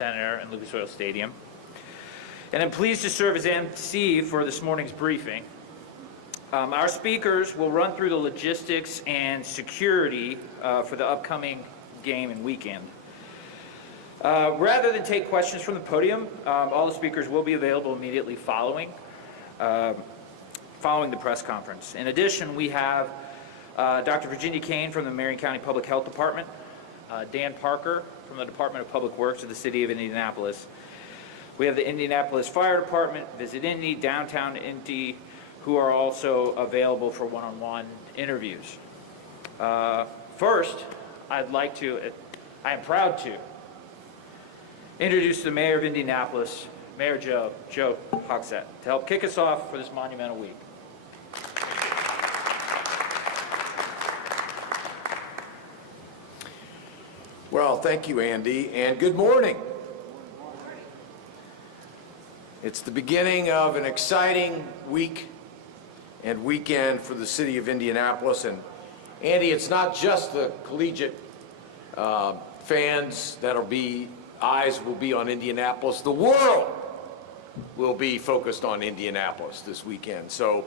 Center and Lucas Oil Stadium. And I'm pleased to serve as MC for this morning's briefing. Our speakers will run through the logistics and security for the upcoming game and weekend. Rather than take questions from the podium, all the speakers will be available immediately following the press conference. In addition, we have Dr. Virginia Kane from the Marion County Public Health Department, Dan Parker from the Department of Public Works of the City of Indianapolis. We have the Indianapolis Fire Department, Visit Indy, Downtown Indy, who are also available for one-on-one interviews. First, I am proud to introduce the Mayor of Indianapolis, Mayor Joe Hogsett, to help kick us off for this monumental week. Well, thank you, Andy, and good morning. It's the beginning of an exciting week and weekend for the city of Indianapolis. And Andy, it's not just the collegiate fans eyes will be on Indianapolis. The world will be focused on Indianapolis this weekend. So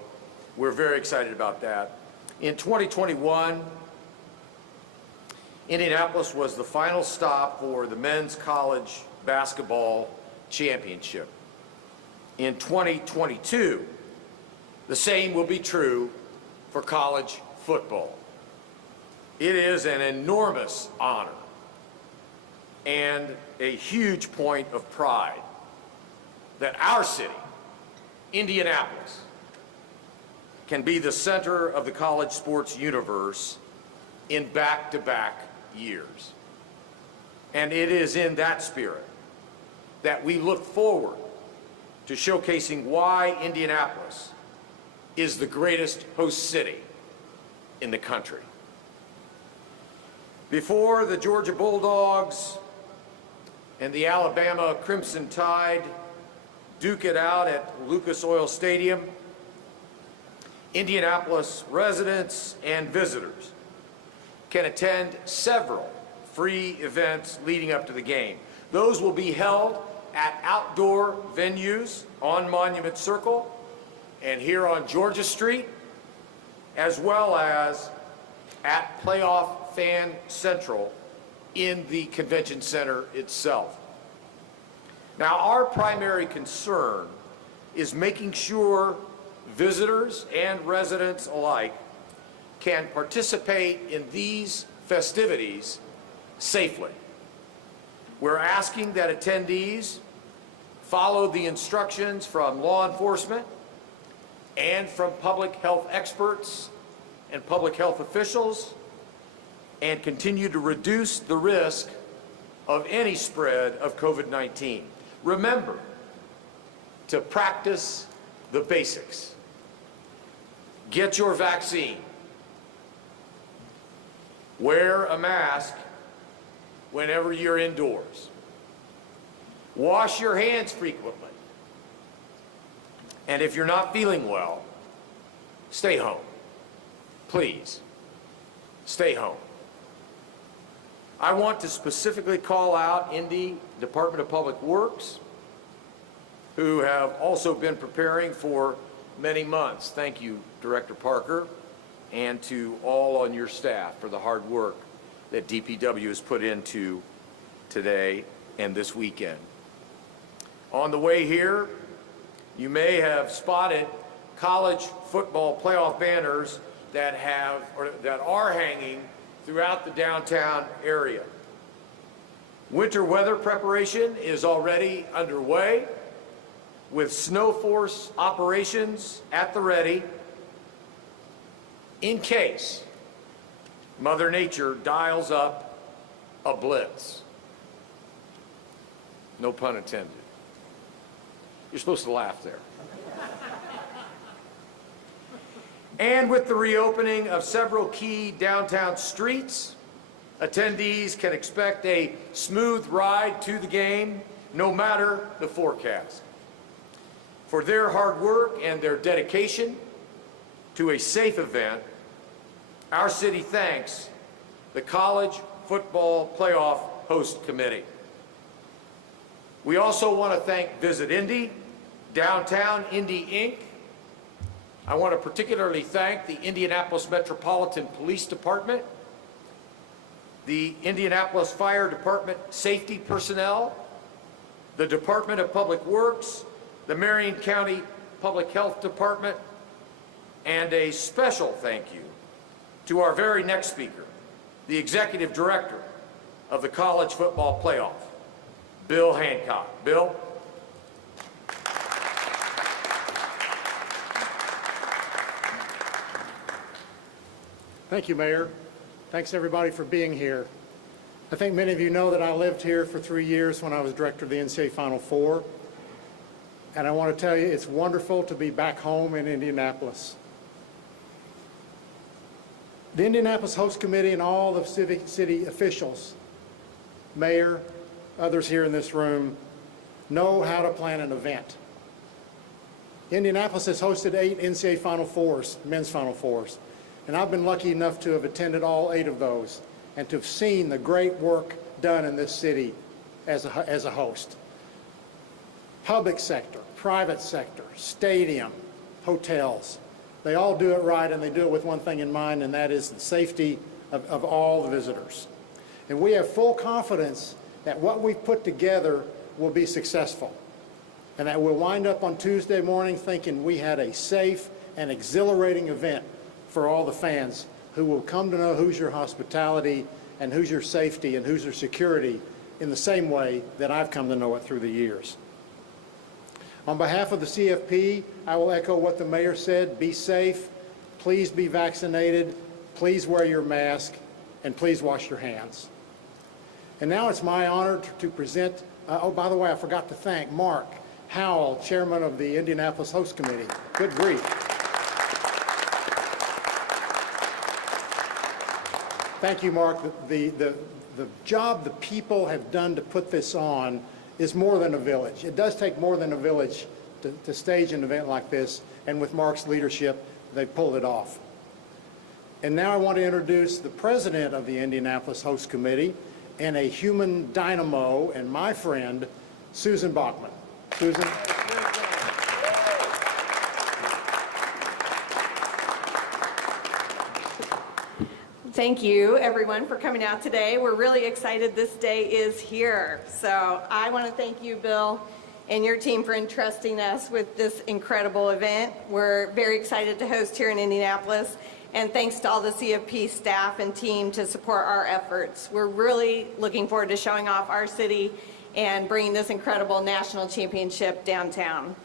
we're very excited about that. In 2021, Indianapolis was the final stop for the men's college basketball championship. In 2022, the same will be true for college football. It is an enormous honor and a huge point of pride that our city, Indianapolis, can be the center of the college sports universe in back-to-back years. And it is in that spirit that we look forward to showcasing why Indianapolis is the greatest host city in the country. Before the Georgia Bulldogs and the Alabama Crimson Tide duke it out at Lucas Oil Stadium, Indianapolis residents and visitors can attend several free events leading up to the game. Those will be held at outdoor venues on Monument Circle and here on Georgia Street, as well as at Playoff Fan Central in the convention center itself. Now, our primary concern is making sure visitors and residents alike can participate in these festivities safely. We're asking that attendees follow the instructions from law enforcement and from public health experts and public health officials and continue to reduce the risk of any spread of COVID-19. Remember to practice the basics. Get your vaccine. Wear a mask whenever you're indoors. Wash your hands frequently. And if you're not feeling well, stay home. Please, stay home. I want to specifically call out Indy Department of Public Works, who have also been preparing for many months. Thank you, Director Parker, and to all on your staff for the hard work that DPW has put into today and this weekend. On the way here, you may have spotted college football playoff banners that are hanging throughout the downtown area. Winter weather preparation is already underway with snow force operations at the ready in case Mother Nature dials up a blitz. No pun intended. You're supposed to laugh there. And with the reopening of several key downtown streets, attendees can expect a smooth ride to the game, no matter the forecast. For their hard work and their dedication to a safe event, our city thanks the College Football Playoff Host Committee. We also want to thank Visit Indy, Downtown Indy Inc. I want to particularly thank the Indianapolis Metropolitan Police Department, the Indianapolis Fire Department safety personnel, the Department of Public Works, the Marion County Public Health Department, and a special thank you to our very next speaker, the Executive Director of the College Football Playoff, Bill Hancock. Bill? Thank you, Mayor. Thanks, everybody, for being here. I think many of you know that I lived here for 3 years when I was director of the NCAA Final Four. And I want to tell you, it's wonderful to be back home in Indianapolis. The Indianapolis Host Committee and all the civic city officials, mayor, others here in this room, know how to plan an event. Indianapolis has hosted 8 NCAA Final Fours, men's Final Fours. And I've been lucky enough to have attended all 8 of those and to have seen the great work done in this city as a host. Public sector, private sector, stadium, hotels, they all do it right, and they do it with one thing in mind, and that is the safety of all the visitors. And we have full confidence that what we've put together will be successful, and that we'll wind up on Tuesday morning thinking we had a safe and exhilarating event for all the fans who will come to know Hoosier hospitality and Hoosier safety and Hoosier security in the same way that I've come to know it through the years. On behalf of the CFP, I will echo what the mayor said. Be safe, please be vaccinated, please wear your mask, and please wash your hands. And now it's my honor to present, oh, by the way, I forgot to thank Mark Howell, chairman of the Indianapolis Host Committee. Good grief. Thank you, Mark. The job the people have done to put this on is more than a village. It does take more than a village to stage an event like this, and with Mark's leadership, they pulled it off. And now I want to introduce the president of the Indianapolis Host Committee and a human dynamo and my friend, Susan Bachman. Susan. Thank you, everyone, for coming out today. We're really excited this day is here. So I want to thank you, Bill, and your team for entrusting us with this incredible event. We're very excited to host here in Indianapolis, and thanks to all the CFP staff and team to support our efforts. We're really looking forward to showing off our city and bringing this incredible national championship downtown.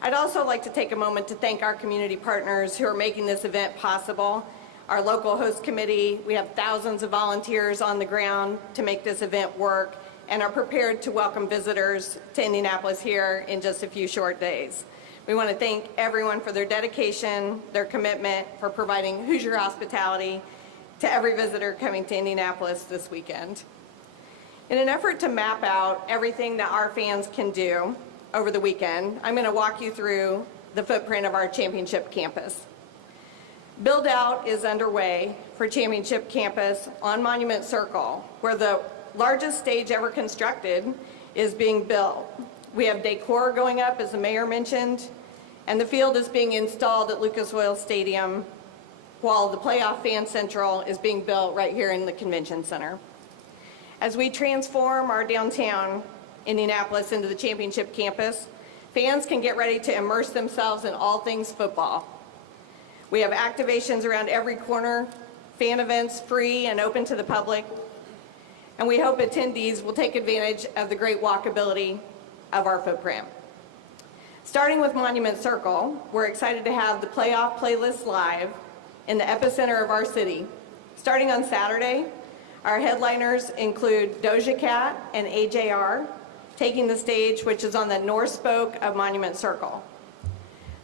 I'd also like to take a moment to thank our community partners who are making this event possible. Our local host committee, we have thousands of volunteers on the ground to make this event work and are prepared to welcome visitors to Indianapolis here in just a few short days. We want to thank everyone for their dedication, their commitment, for providing Hoosier hospitality to every visitor coming to Indianapolis this weekend. In an effort to map out everything that our fans can do over the weekend, I'm going to walk you through the footprint of our championship campus. Build-out is underway for Championship Campus on Monument Circle, where the largest stage ever constructed is being built. We have decor going up, as the mayor mentioned, and the field is being installed at Lucas Oil Stadium, while the Playoff Fan Central is being built right here in the Convention Center. As we transform our downtown Indianapolis into the Championship Campus, fans can get ready to immerse themselves in all things football. We have activations around every corner, fan events free and open to the public, and we hope attendees will take advantage of the great walkability of our footprint. Starting with Monument Circle, we're excited to have the playoff playlist live in the epicenter of our city. Starting on Saturday, our headliners include Doja Cat and AJR, taking the stage, which is on the north spoke of Monument Circle.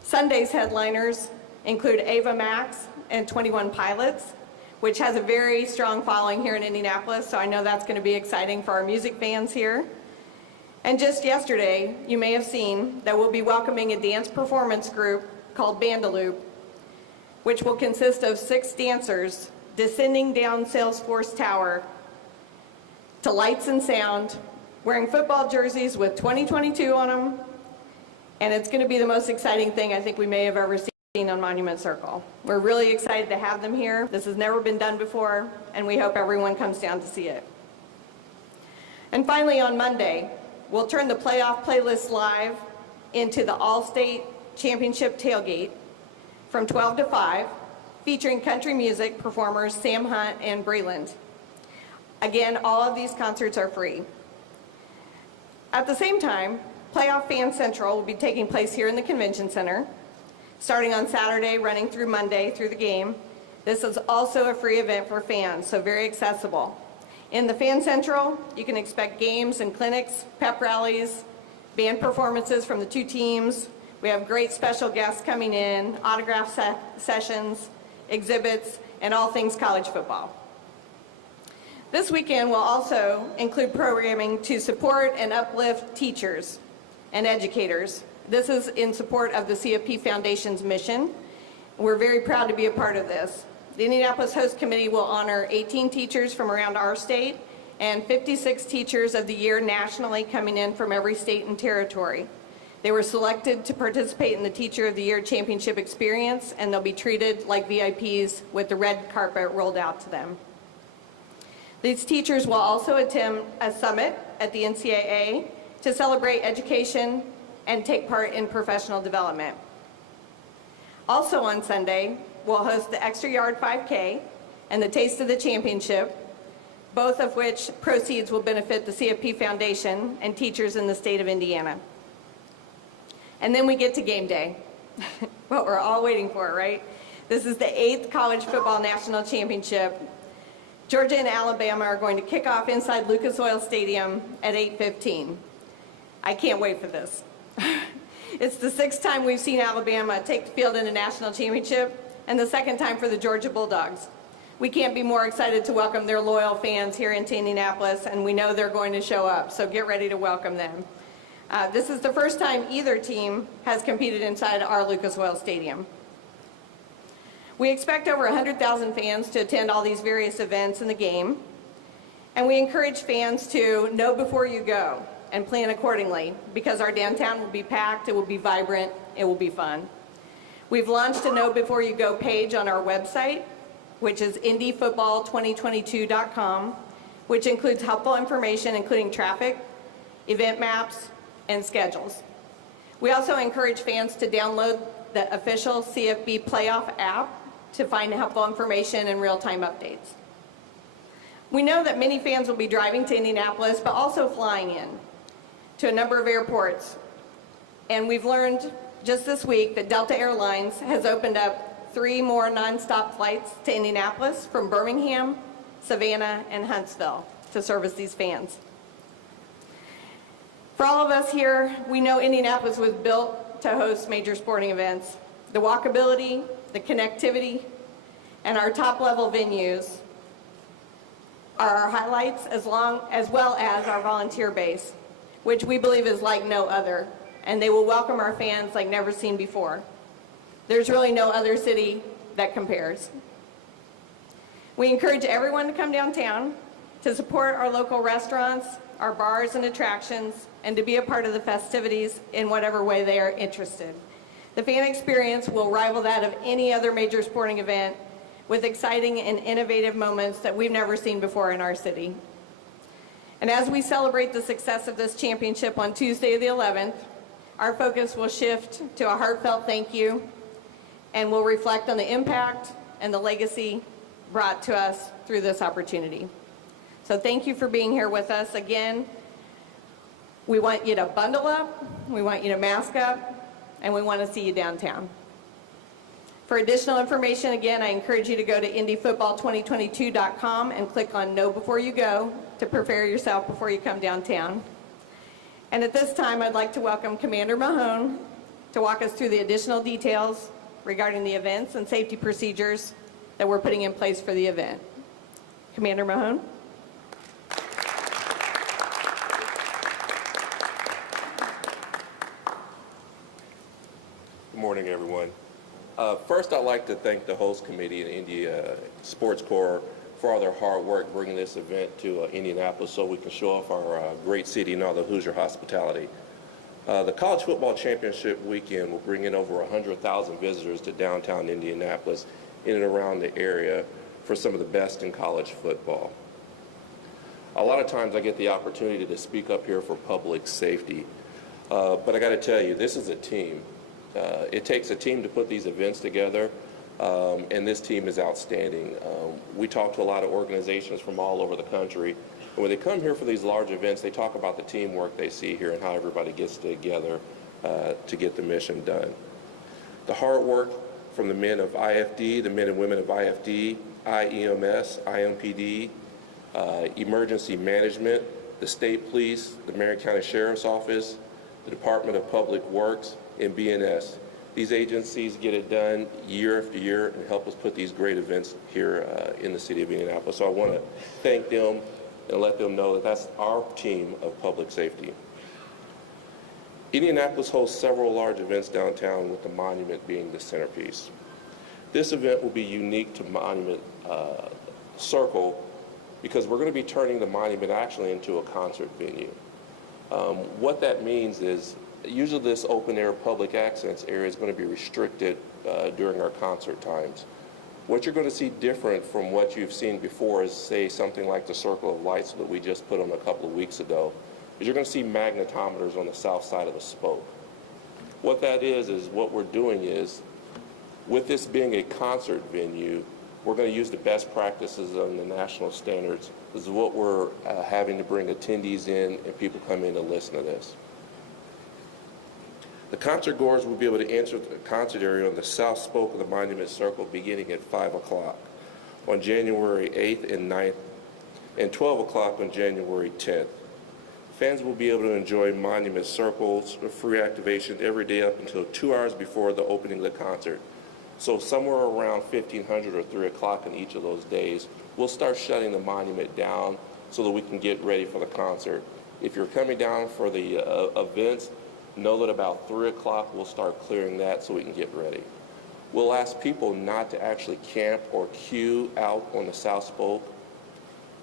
Sunday's headliners include Ava Max and 21 Pilots, which has a very strong following here in Indianapolis, so I know that's going to be exciting for our music fans here. And just yesterday, you may have seen that we'll be welcoming a dance performance group called Bandaloop, which will consist of 6 dancers descending down Salesforce Tower to lights and sound wearing football jerseys with 2022 on them, and it's going to be the most exciting thing I think we may have ever seen on Monument Circle. We're really excited to have them here. This has never been done before, and we hope everyone comes down to see it. And finally, on Monday, we'll turn the playoff playlist live into the All-State Championship tailgate from 12 to 5, featuring country music performers Sam Hunt and Breland. Again, all of these concerts are free. At the same time, Playoff Fan Central will be taking place here in the Convention Center, starting on Saturday, running through Monday through the game. This is also a free event for fans, so very accessible. In the Fan Central, you can expect games and clinics, pep rallies, band performances from the two teams. We have great special guests coming in, autograph sessions, exhibits, and all things college football. This weekend will also include programming to support and uplift teachers and educators. This is in support of the CFP Foundation's mission. We're very proud to be a part of this. The Indianapolis Host Committee will honor 18 teachers from around our state and 56 Teachers of the Year nationally coming in from every state and territory. They were selected to participate in the Teacher of the Year Championship experience, and they'll be treated like VIPs with the red carpet rolled out to them. These teachers will also attend a summit at the NCAA to celebrate education and take part in professional development. Also on Sunday, we'll host the Extra Yard 5K and the Taste of the Championship, both of which proceeds will benefit the CFP Foundation and teachers in the state of Indiana. And then we get to game day, what we're all waiting for, right? This is the 8th College Football National Championship. Georgia and Alabama are going to kick off inside Lucas Oil Stadium at 8:15. I can't wait for this. It's the 6th time we've seen Alabama take the field in a national championship, and the 2nd time for the Georgia Bulldogs. We can't be more excited to welcome their loyal fans here into Indianapolis, and we know they're going to show up, so get ready to welcome them. This is the first time either team has competed inside our Lucas Oil Stadium. We expect over 100,000 fans to attend all these various events in the game, and we encourage fans to know before you go and plan accordingly, because our downtown will be packed, it will be vibrant, it will be fun. We've launched a Know Before You Go page on our website, which is indyfootball2022.com, which includes helpful information including traffic, event maps, and schedules. We also encourage fans to download the official CFB Playoff app to find helpful information and real-time updates. We know that many fans will be driving to Indianapolis, but also flying in to a number of airports. And we've learned just this week that Delta Airlines has opened up 3 more nonstop flights to Indianapolis from Birmingham, Savannah, and Huntsville to service these fans. For all of us here, we know Indianapolis was built to host major sporting events. The walkability, the connectivity, and our top-level venues are our highlights, as well as our volunteer base, which we believe is like no other, and they will welcome our fans like never seen before. There's really no other city that compares. We encourage everyone to come downtown to support our local restaurants, our bars and attractions, and to be a part of the festivities in whatever way they are interested. The fan experience will rival that of any other major sporting event, with exciting and innovative moments that we've never seen before in our city. And as we celebrate the success of this championship on Tuesday the 11th, our focus will shift to a heartfelt thank you, and will reflect on the impact and the legacy brought to us through this opportunity. So thank you for being here with us. Again, we want you to bundle up, we want you to mask up, and we want to see you downtown. For additional information, again, I encourage you to go to indyfootball2022.com and click on Know Before You Go to prepare yourself before you come downtown. And at this time, I'd like to welcome Commander Mahone to walk us through the additional details regarding the events and safety procedures that we're putting in place for the event. Commander Mahone. Good morning, everyone. First, I'd like to thank the host committee and India Sports Corps for all their hard work bringing this event to Indianapolis so we can show off our great city and all the Hoosier hospitality. The College Football Championship weekend will bring in over 100,000 visitors to downtown Indianapolis in and around the area for some of the best in college football. A lot of times I get the opportunity to speak up here for public safety, but I got to tell you, this is a team. It takes a team to put these events together, and this team is outstanding. We talk to a lot of organizations from all over the country, and when they come here for these large events, they talk about the teamwork they see here and how everybody gets together to get the mission done. The hard work from the men of IFD, the men and women of IFD, IEMS, IMPD, Emergency Management, the State Police, the Marion County Sheriff's Office, the Department of Public Works, and BNS. These agencies get it done year after year and help us put these great events here in the city of Indianapolis. So I want to thank them and let them know that that's our team of public safety. Indianapolis hosts several large events downtown, with the Monument being the centerpiece. This event will be unique to Monument Circle because we're going to be turning the Monument actually into a concert venue. What that means is usually this open-air public access area is going to be restricted during our concert times. What you're going to see different from what you've seen before is, say, something like the Circle of Lights that we just put on a couple of weeks ago, is you're going to see magnetometers on the south side of the spoke. What that is what we're doing is, with this being a concert venue, we're going to use the best practices on the national standards. This is what we're having to bring attendees in and people come in to listen to this. The concert goers will be able to enter the concert area on the south spoke of the Monument Circle beginning at 5 o'clock on January 8th and 9th, and 12 o'clock on January 10th. Fans will be able to enjoy Monument Circle's free activation every day up until 2 hours before the opening of the concert. So somewhere around 1500 or 3 o'clock in each of those days, we'll start shutting the monument down so that we can get ready for the concert. If you're coming down for the events, know that about 3 o'clock we'll start clearing that so we can get ready. We'll ask people not to actually camp or queue out on the south spoke.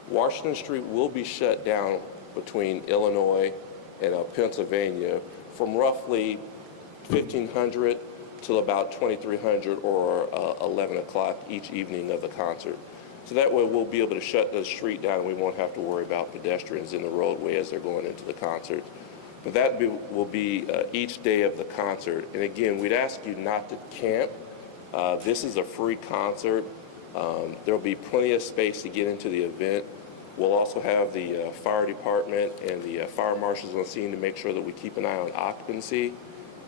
Washington Street will be shut down between Illinois and Pennsylvania from roughly 1500 till about 2300 or 11 o'clock each evening of the concert. So that way we'll be able to shut the street down and we won't have to worry about pedestrians in the roadway as they're going into the concert. But that will be each day of the concert. And again, we'd ask you not to camp. This is a free concert. There'll be plenty of space to get into the event. We'll also have the fire department and the fire marshals on scene to make sure that we keep an eye on occupancy,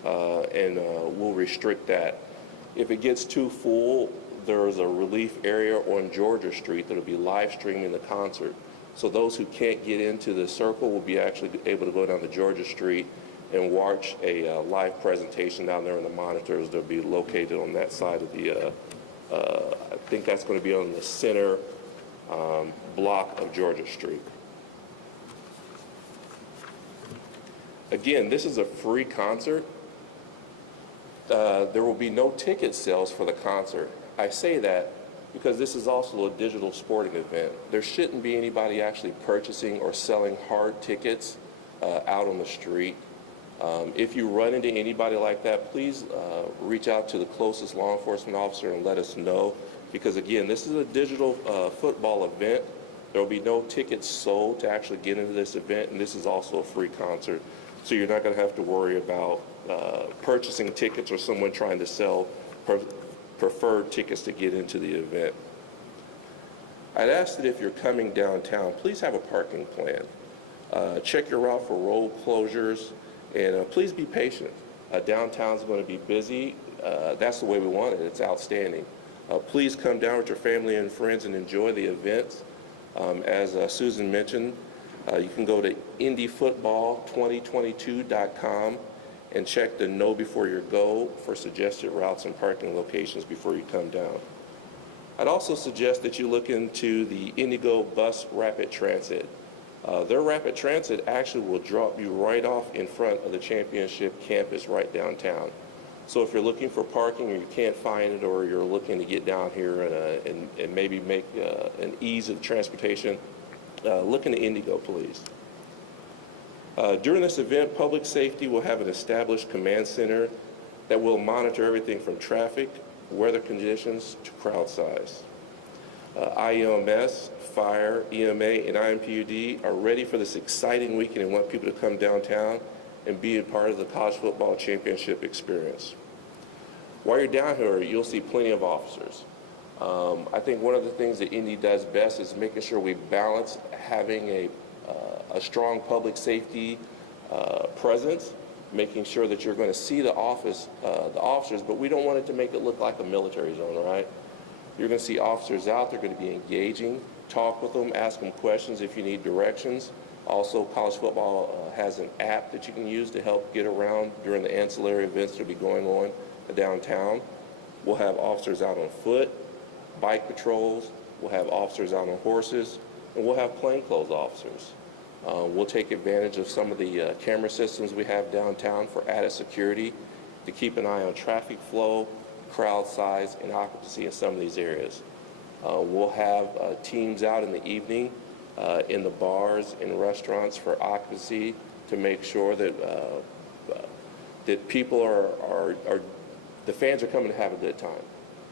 and we'll restrict that. If it gets too full, there's a relief area on Georgia Street that'll be live streaming the concert. So those who can't get into the circle will be actually able to go down to Georgia Street and watch a live presentation down there on the monitors that'll be located on that side of the, I think that's going to be on the center block of Georgia Street. Again, this is a free concert. There will be no ticket sales for the concert. I say that because this is also a digital sporting event. There shouldn't be anybody actually purchasing or selling hard tickets out on the street. If you run into anybody like that, please reach out to the closest law enforcement officer and let us know. Because again, this is a digital football event. There will be no tickets sold to actually get into this event, and this is also a free concert. So you're not going to have to worry about purchasing tickets or someone trying to sell preferred tickets to get into the event. I'd ask that if you're coming downtown, please have a parking plan. Check your route for road closures, and please be patient. Downtown's going to be busy. That's the way we want it. It's outstanding. Please come down with your family and friends and enjoy the events. As Susan mentioned, you can go to indyfootball2022.com and check the Know Before You Go for suggested routes and parking locations before you come down. I'd also suggest that you look into the Indigo Bus Rapid Transit. Their Rapid Transit actually will drop you right off in front of the championship campus right downtown. So if you're looking for parking or you can't find it, or you're looking to get down here and maybe make an ease of transportation, look into Indigo, please. During this event, public safety will have an established command center that will monitor everything from traffic, weather conditions, to crowd size. IEMS, Fire, EMA, and IMPUD are ready for this exciting weekend and want people to come downtown and be a part of the college football championship experience. While you're down here, you'll see plenty of officers. I think one of the things that Indy does best is making sure we balance having a strong public safety presence, making sure that you're going to see the officers, but we don't want it to make it look like a military zone, right? You're going to see officers out, they're going to be engaging, talk with them, ask them questions if you need directions. Also, college football has an app that you can use to help get around during the ancillary events that will be going on downtown. We'll have officers out on foot, bike patrols, we'll have officers out on horses, and we'll have plainclothes officers. We'll take advantage of some of the camera systems we have downtown for added security to keep an eye on traffic flow, crowd size, and occupancy in some of these areas. We'll have teams out in the evening in the bars and restaurants for occupancy to make sure that that people the fans are coming to have a good time.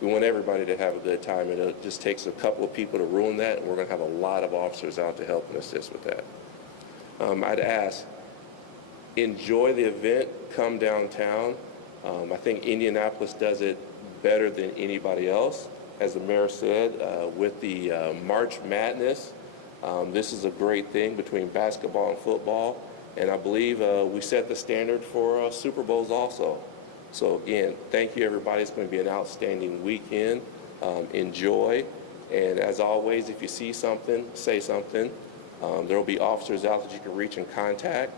We want everybody to have a good time, and it just takes a couple of people to ruin that, and we're going to have a lot of officers out to help and assist with that. I'd ask, enjoy the event, come downtown. I think Indianapolis does it better than anybody else. As the mayor said, with the March Madness, this is a great thing between basketball and football, and I believe we set the standard for Super Bowls also. So again, thank you everybody. It's going to be an outstanding weekend. Enjoy, and as always, if you see something, say something. There will be officers out that you can reach and contact.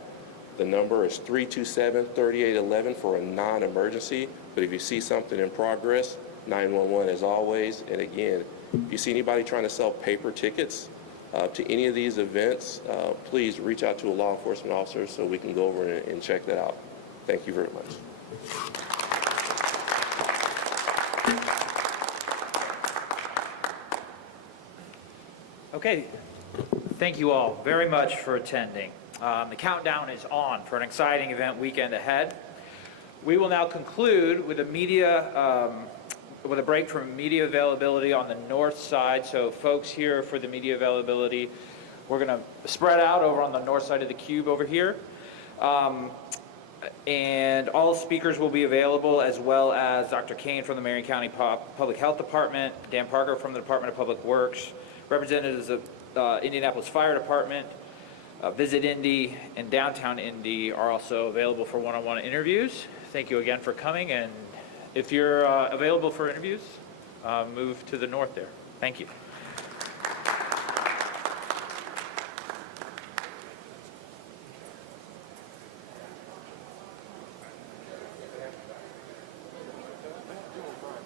The number is 327-3811 for a non-emergency, but if you see something in progress, 911 as always. And again, if you see anybody trying to sell paper tickets to any of these events, please reach out to a law enforcement officer so we can go over and check that out. Thank you very much. Okay, thank you all very much for attending. The countdown is on for an exciting event weekend ahead. We will now conclude with with a break from media availability on the north side. So folks here for the media availability, we're going to spread out over on the north side of the cube over here. And all speakers will be available, as well as Dr. Kane from the Marion County Public Health Department, Dan Parker from the Department of Public Works, representatives of Indianapolis Fire Department, Visit Indy, and Downtown Indy are also available for one-on-one interviews. Thank you again for coming, and if you're available for interviews, move to the north there. Thank you.